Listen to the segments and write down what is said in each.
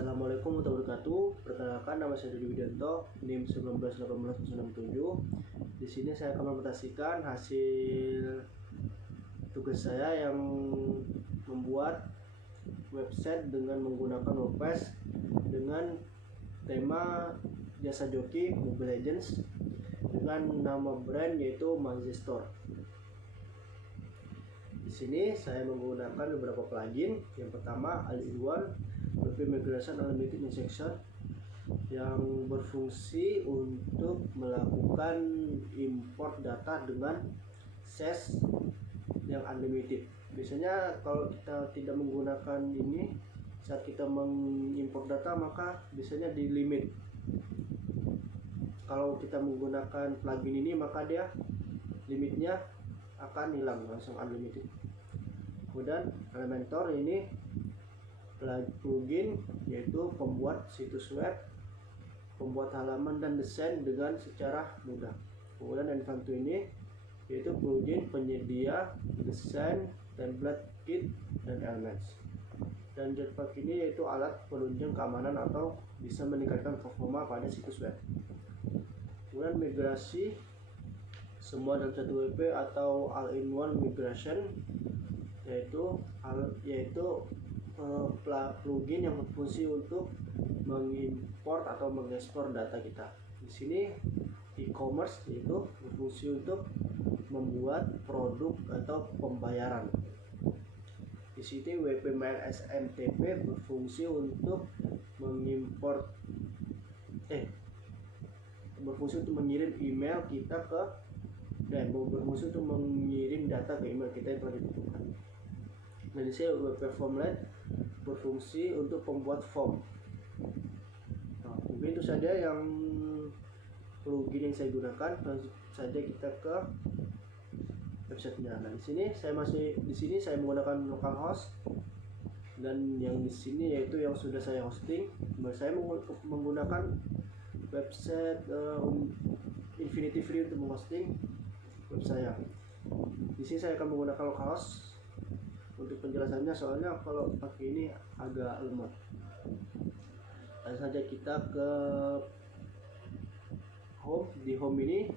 Assalamualaikum warahmatullahi wabarakatuh. Perkenalkan, nama saya Dodi Widianto, NIM 1918-167. Di sini saya akan mempresentasikan hasil tugas saya yang membuat website dengan menggunakan WordPress dengan tema jasa joki Mobile Legends dengan nama brand yaitu Manzestor. Di sini saya menggunakan beberapa plugin. Yang pertama, All-in-One WP Migration Unlimited Injection yang berfungsi untuk melakukan import data dengan size yang unlimited. Biasanya kalau kita tidak menggunakan ini saat kita mengimport data, maka biasanya di limit. Kalau kita menggunakan plugin ini, maka dia limitnya akan hilang, langsung unlimited. Kemudian Elementor ini plugin yaitu pembuat situs web, pembuat halaman dan desain dengan secara mudah. Kemudian Envanto ini yaitu plugin penyedia desain, template, kit, dan elements. Dan Jetpack ini yaitu alat penunjang keamanan atau bisa meningkatkan performa pada situs web. Kemudian migrasi semua dalam satu WP atau all-in-one migration yaitu plugin yang berfungsi untuk mengimport atau mengekspor data kita. Di sini e-commerce yaitu berfungsi untuk membuat produk atau pembayaran. Di sini WP Mail SMTP berfungsi untuk mengirim email kita berfungsi untuk mengirim data ke email kita yang telah ditentukan. Nah, di sini WP Formulate berfungsi untuk membuat form. Nah, mungkin itu saja yang plugin yang saya gunakan. Langsung saja kita ke websitenya. Nah, di sini saya menggunakan localhost, dan yang di sini yaitu yang sudah saya hosting. Saya menggunakan website Infinity Free untuk menghosting web saya. Di sini saya akan menggunakan localhost untuk penjelasannya, soalnya kalau pakai ini agak lemot. Langsung saja kita ke home. Di home ini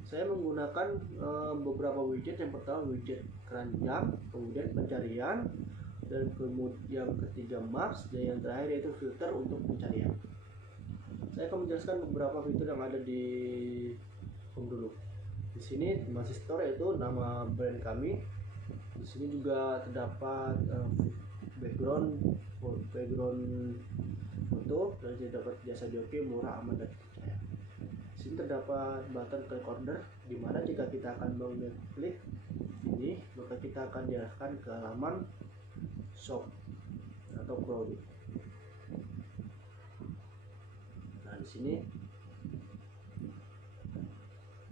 saya menggunakan beberapa widget. Yang pertama widget keranjang, kemudian pencarian, dan kemudian yang ketiga maps, dan yang terakhir yaitu filter untuk pencarian. Saya akan menjelaskan beberapa fitur yang ada di home dulu. Di sini Manzestor yaitu nama brand kami. Di sini juga terdapat background foto, dan terdapat jasa joki murah, aman, dan percaya. Di sini terdapat button recorder, di mana jika kita akan mengklik ini, maka kita akan diarahkan ke halaman shop atau produk. Nah, di sini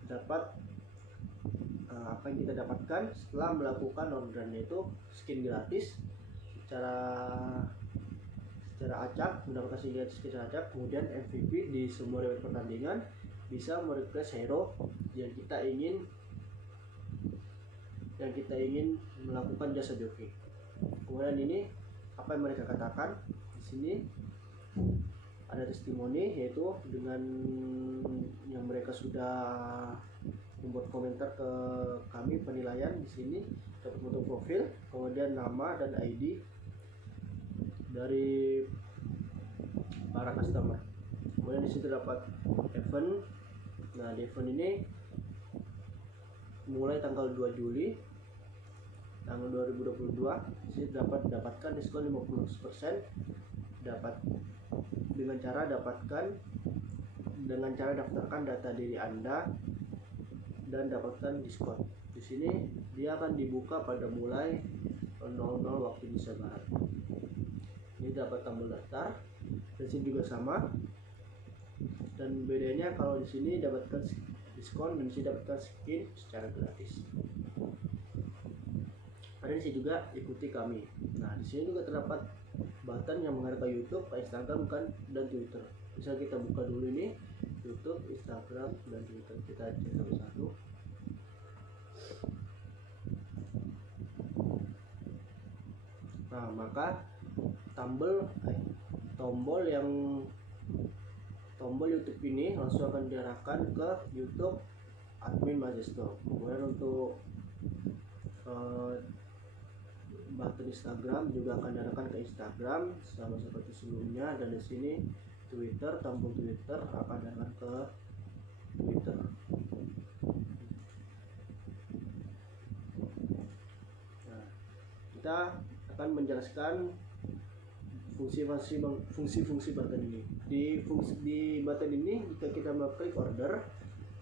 terdapat apa yang kita dapatkan setelah melakukan orderan, yaitu skin gratis secara acak, mendapatkan skin gratis secara acak, kemudian MVP di semua reward pertandingan, bisa merequest hero yang kita ingin melakukan jasa joki. Kemudian ini apa yang mereka katakan. Di sini ada testimoni, yaitu dengan yang mereka sudah membuat komentar ke kami, penilaian. Di sini dapat foto profil, kemudian nama dan ID dari para customer. Kemudian di situ dapat event. Nah, di event ini mulai tanggal 2 Juli tahun 2022, di sini dapatkan diskon 50%, dengan cara daftarkan data diri Anda dan dapatkan diskon. Di sini dia akan dibuka pada mulai 00 waktu Indonesia Barat. Ini dapat tombol daftar. Di sini juga sama. Dan bedanya kalau di sini dapatkan diskon, dan di sini dapatkan skin secara gratis. Ada di sini juga ikuti kami. Nah, di sini juga terdapat button yang mengarah ke YouTube, ke Instagram, dan Twitter. Bisa kita buka dulu ini YouTube, Instagram, dan Twitter. Kita cek satu-satu. Nah, maka tombol tombol YouTube ini langsung akan diarahkan ke YouTube admin Majesto. Kemudian untuk button Instagram juga akan diarahkan ke Instagram sama seperti sebelumnya, dan di sini Twitter, tombol Twitter akan diarahkan ke Twitter. Nah, kita akan menjelaskan fungsi-fungsi button ini. Di button ini jika kita mengklik order,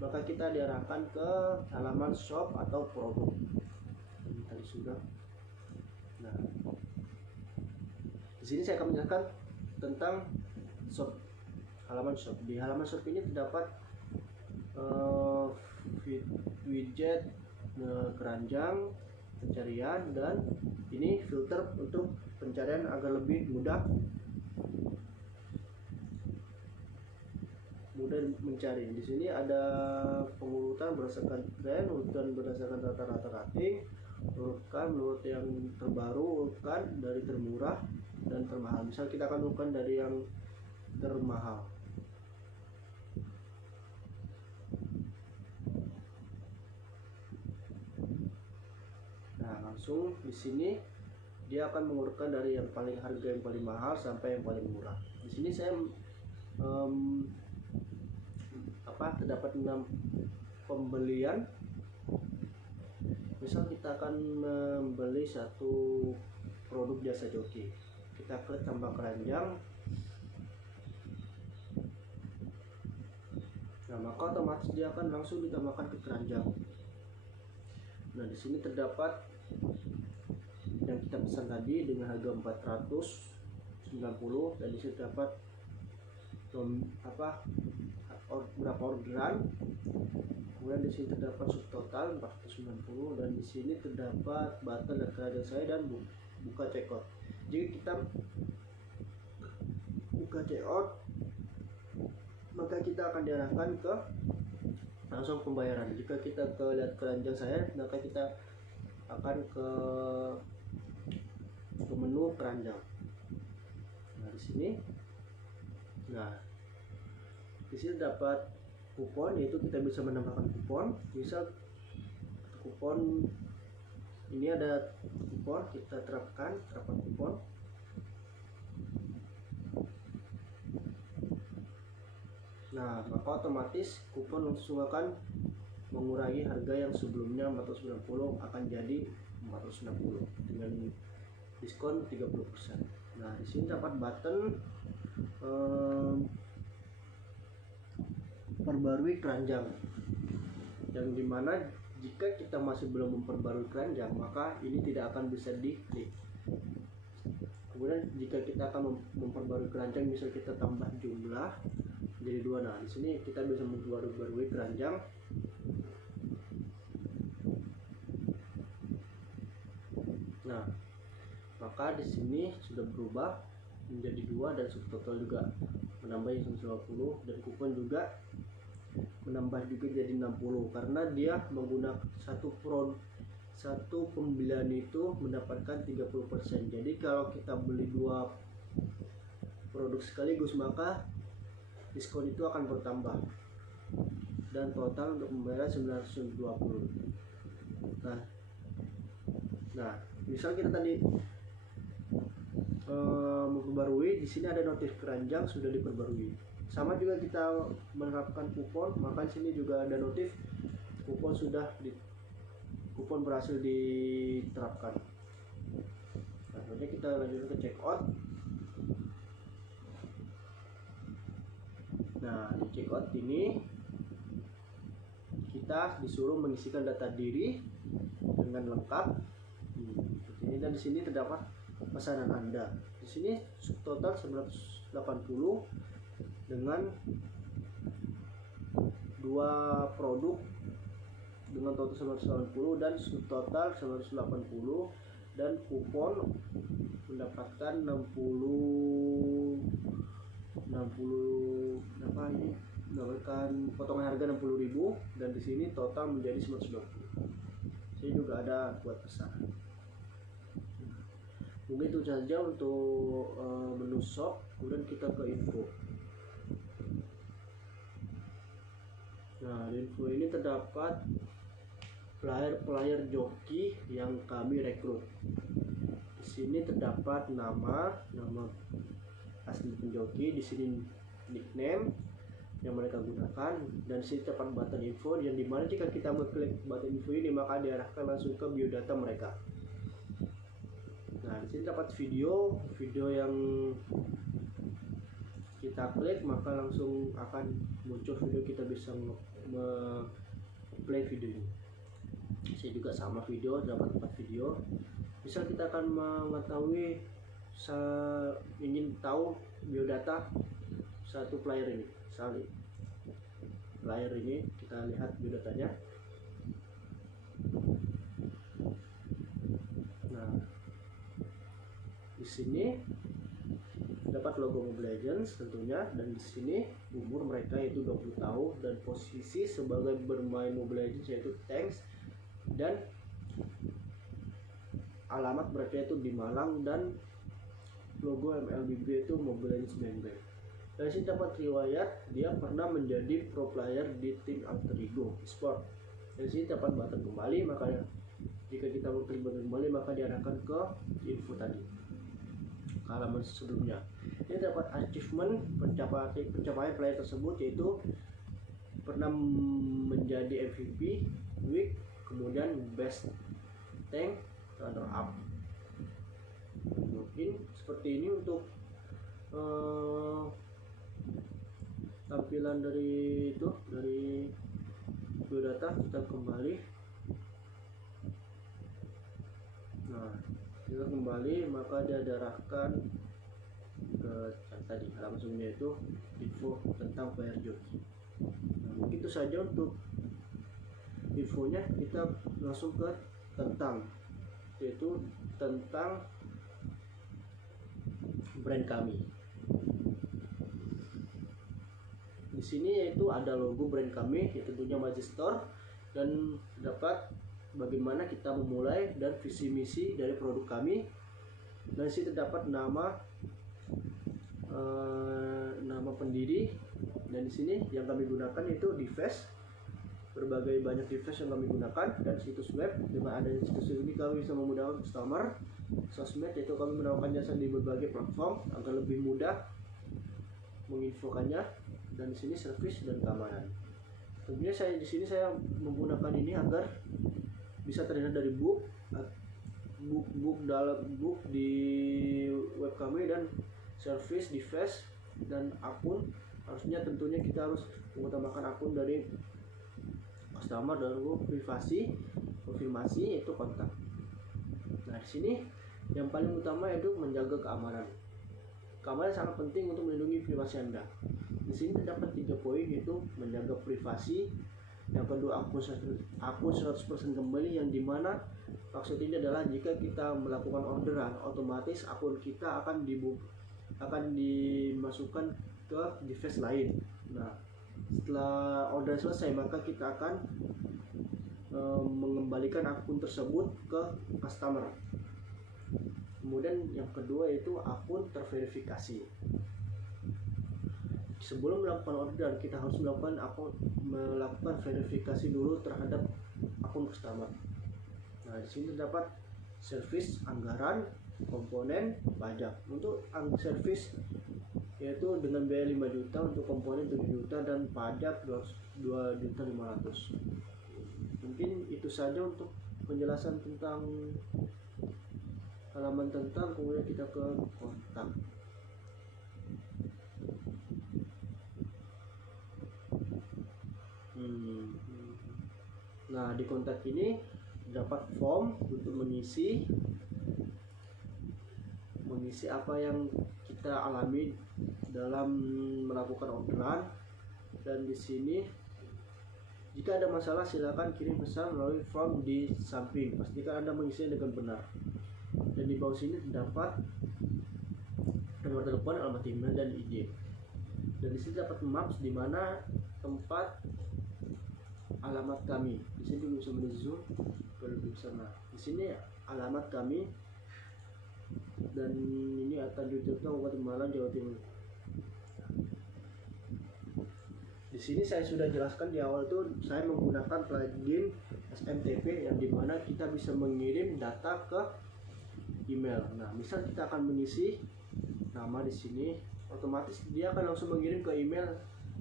maka kita diarahkan ke halaman shop atau produk. Ini tadi sudah. Nah, di sini saya akan menjelaskan tentang shop, halaman shop. Di halaman shop ini terdapat widget, keranjang pencarian, dan ini filter untuk pencarian agar lebih mudah mencari. Di sini ada pengurutan berdasarkan tren, urutan berdasarkan rata-rata rating, urutkan menurut yang terbaru, urutkan dari termurah dan termahal. Misal kita akan urutkan dari yang termahal. Nah, langsung di sini dia akan mengurutkan dari yang paling harga yang paling mahal sampai yang paling murah. Di sini saya terdapat 6 pembelian. Misal kita akan membeli satu produk jasa joki, kita klik tambah keranjang. Nah, maka otomatis dia akan langsung ditambahkan ke keranjang. Nah, di sini terdapat yang kita pesan tadi dengan harga 490, dan di sini terdapat berapa orderan. Kemudian di sini terdapat subtotal 490, dan di sini terdapat button dan keranjang saya dan buka checkout. Jika kita buka checkout, maka kita akan diarahkan ke langsung pembayaran. Jika kita lihat keranjang saya, maka kita akan ke menu keranjang. Nah, di sini, di sini dapat kupon, yaitu kita bisa menambahkan kupon. Misal kupon ini ada kupon, kita terapkan kupon. Nah, maka otomatis kupon langsung akan mengurangi harga yang sebelumnya 490 akan jadi 460 dengan diskon 30%. Nah, di sini dapat button perbarui keranjang, yang dimana jika kita masih belum memperbarui keranjang, maka ini tidak akan bisa diklik. Kemudian jika kita akan memperbarui keranjang, misal kita tambah jumlah jadi 2. Nah, di sini kita bisa memperbarui keranjang. Nah, maka di sini sudah berubah menjadi 2, dan subtotal juga menambah 150, dan kupon juga menambah juga jadi 60, karena dia menggunakan satu pembelian itu mendapatkan 30%. Jadi kalau kita beli 2 produk sekaligus, maka diskon itu akan bertambah, dan total untuk pembayaran 920. Nah, misal kita tadi memperbarui, di sini ada notif keranjang sudah diperbarui. Sama juga kita menerapkan kupon, maka di sini juga ada notif kupon berhasil diterapkan. Nah, kemudian kita lanjut ke checkout. Nah, di checkout ini kita disuruh mengisikan data diri dengan lengkap. Ini, dan di sini terdapat pesanan Anda. Di sini subtotal 980 dengan 2 produk dengan total 980 dan subtotal 980, dan kupon mendapatkan 60 mendapatkan potongan harga 60.000, dan di sini total menjadi 920. Saya juga ada buat pesanan. Mungkin itu saja untuk menu shop. kemudian kita ke info. Nah, di info ini terdapat player joki yang kami rekrut. Di sini terdapat nama asli penjoki, di sini nickname yang mereka gunakan, dan di sini terdapat button info yang dimana jika kita mengklik button info ini maka diarahkan langsung ke biodata mereka. Nah, di sini terdapat video yang kita klik maka langsung akan muncul video, kita bisa play video ini. Saya juga sama video, dapat 4 video. Misal kita akan mengetahui ingin tahu biodata satu player ini. Misalnya player ini kita lihat biodatanya. Nah, di sini dapat logo Mobile Legends tentunya, dan di sini umur mereka itu 20 tahun dan posisi sebagai bermain Mobile Legends yaitu tanks, dan alamat mereka itu di Malang, dan logo MLBB itu Mobile Legends Bang Bang. Dari sini dapat riwayat dia pernah menjadi pro player di tim Alter Ego Sport. Dari sini dapat button kembali, makanya jika kita mengklik button kembali maka diarahkan ke info tadi, ke halaman sebelumnya. Ini dapat achievement pencapaian player tersebut, yaitu pernah menjadi MVP week, kemudian best tank runner up. Mungkin seperti ini untuk tampilan dari biodata. Kita kembali. Nah, kita kembali maka dia diarahkan ke tadi halaman sebelumnya, itu info tentang player joki. Nah, begitu saja untuk infonya. Kita langsung ke tentang, yaitu tentang brand kami. Di sini yaitu ada logo brand kami, yaitu tentunya Magister, dan dapat bagaimana kita memulai dan visi misi dari produk kami. Dan di sini terdapat nama pendiri, dan di sini yang kami gunakan itu device, berbagai banyak device yang kami gunakan, dan situs web. Dengan adanya situs web ini kami bisa memudahkan customer. Sosmed, yaitu kami menawarkan jasa di berbagai platform agar lebih mudah menginfokannya. Dan di sini service dan keamanan. Tentunya di sini saya menggunakan ini agar bisa terhindar dari bug di web kami, dan service device dan akun. Harusnya tentunya kita harus mengutamakan akun dari customer dan privasi konfirmasi, yaitu kontak. Nah, di sini yang paling utama yaitu menjaga keamanan. Keamanan sangat penting untuk melindungi privasi Anda. Di sini terdapat 3 poin, yaitu menjaga privasi, yang kedua akun 100% kembali, yang dimana maksud ini adalah jika kita melakukan orderan otomatis akun kita akan dimasukkan ke device lain. Nah, setelah order selesai maka kita akan mengembalikan akun tersebut ke customer. Kemudian yang kedua yaitu akun terverifikasi. Sebelum melakukan order kita harus melakukan verifikasi dulu terhadap akun customer. Nah, di sini terdapat service, anggaran, komponen, pajak. Untuk service yaitu dengan biaya 5 juta, untuk komponen 7 juta, dan pajak 2.500.000. Mungkin itu saja untuk penjelasan tentang halaman tentang, kemudian kita ke kontak. Nah, di kontak ini dapat form untuk mengisi apa yang kita alami dalam melakukan orderan. Dan di sini jika ada masalah silakan kirim pesan melalui form di samping, pastikan Anda mengisinya dengan benar. Dan di bawah sini terdapat nomor telepon, alamat email, dan IG. Dan di sini dapat maps di mana tempat alamat kami. Di sini bisa di zoom lebih besar. Nah, di sini alamat kami dan ini Atan Jujurta Kabupaten Malang, Jawa Timur. Di sini saya sudah jelaskan di awal itu saya menggunakan plugin SMTP yang dimana kita bisa mengirim data ke email. Nah, misal kita akan mengisi nama di sini, otomatis dia akan langsung mengirim ke email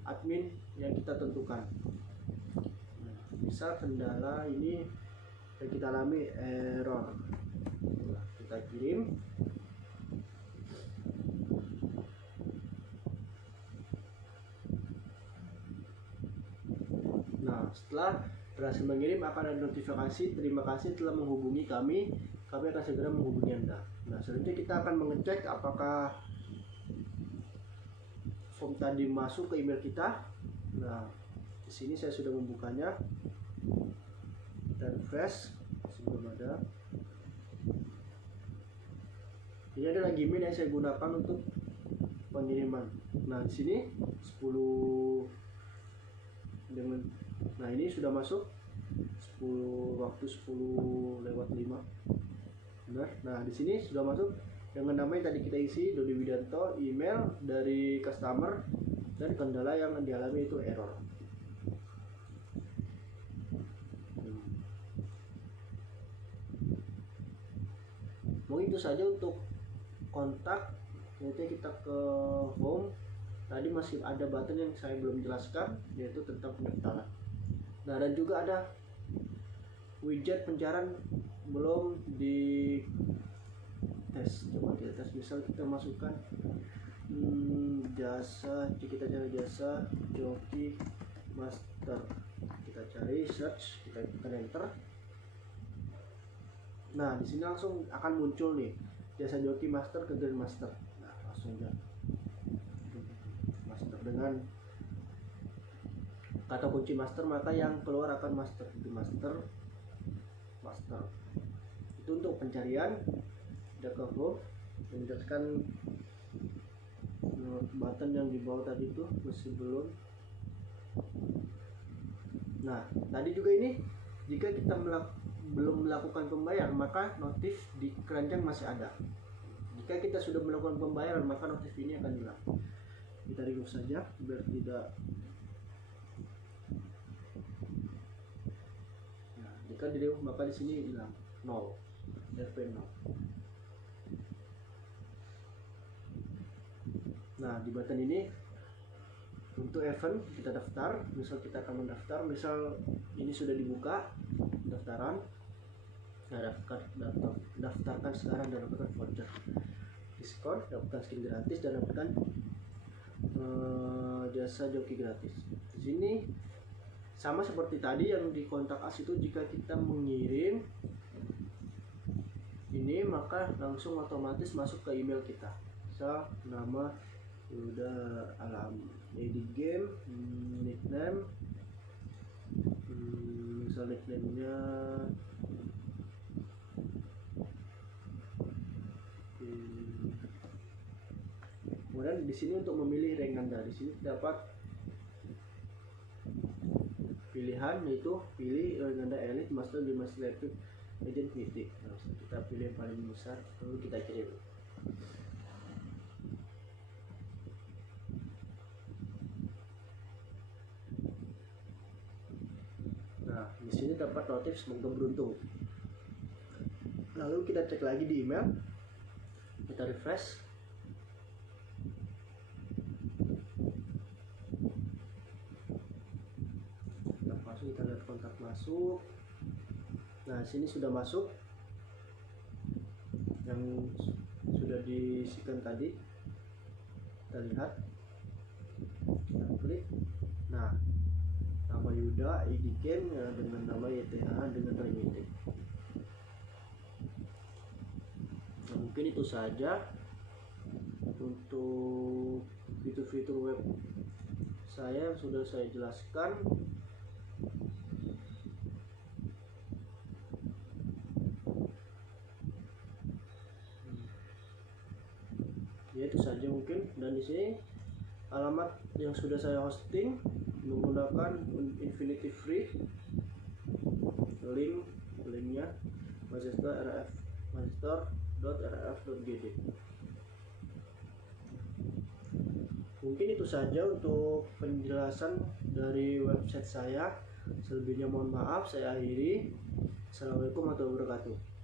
admin yang kita tentukan. Nah, misal kendala ini yang kita alami error, nah, kita kirim. Nah, setelah berhasil mengirim akan ada notifikasi, terima kasih telah menghubungi kami akan segera menghubungi Anda. Nah, selanjutnya kita akan mengecek apakah form tadi masuk ke email kita. Nah, di sini saya sudah membukanya dan refresh, belum ada. Ini adalah Gmail yang saya gunakan untuk pengiriman. Nah, di sini 10 dengan, nah ini sudah masuk 10 waktu 10:05. Benar. Nah, di sini sudah masuk dengan nama yang tadi kita isi, Dodi Widanto, email dari customer, dan kendala yang dialami itu error. Mungkin itu saja untuk kontak. Nanti kita ke home. Tadi masih ada button yang saya belum jelaskan, yaitu tentang pendaftaran. Nah, dan juga ada widget pencarian belum di tes. Coba kita tes, misal kita masukkan jasa, kita cari jasa joki master, kita cari search, kita tekan enter. Nah, di sini langsung akan muncul nih jasa joki master ke grandmaster. Nah, langsung aja master dengan kata kunci master, maka yang keluar akan master, itu master. Itu untuk pencarian. Udah ke home, menjelaskan button yang di bawah tadi itu masih belum. Nah, tadi juga ini jika kita belum melakukan pembayaran, maka notif di keranjang masih ada. Jika kita sudah melakukan pembayaran, maka notif ini akan hilang. Kita remove saja biar tidak. Nah, jika di remove maka di sini hilang 0, RP 0. Nah, di button ini untuk event kita daftar. Misal kita akan mendaftar, misal ini sudah dibuka pendaftaran. Nah, daftarkan sekarang dan dapatkan voucher diskon, dapatkan skin gratis, dan dapatkan jasa joki gratis. Di sini sama seperti tadi yang di kontak us itu, jika kita mengirim ini maka langsung otomatis masuk ke email kita. Misal nama udah alam, ID game, nickname, misal nickname-nya kemudian di sini untuk memilih rank Anda, di sini dapat pilihan, yaitu pilih rank Anda elite, master, gamer selected, agent, mythic. Nah, kita pilih yang paling besar lalu kita kirim. Nah, di sini dapat notif semoga beruntung. Lalu kita cek lagi di email, kita refresh. Kita lihat kontak masuk. Nah, sini sudah masuk yang sudah diisikan tadi. Kita lihat, kita klik. Nah, nama Yuda, ID game ya, dengan nama YTH dengan remit. Nah, mungkin itu saja untuk fitur-fitur web saya yang sudah saya jelaskan. Ya, itu saja mungkin. Dan di sini alamat yang sudah saya hosting menggunakan Infinity Free, linknya Magister RF Magister www.rrf.gd. Mungkin itu saja untuk penjelasan dari website saya. Selebihnya mohon maaf, saya akhiri. Assalamualaikum warahmatullahi wabarakatuh.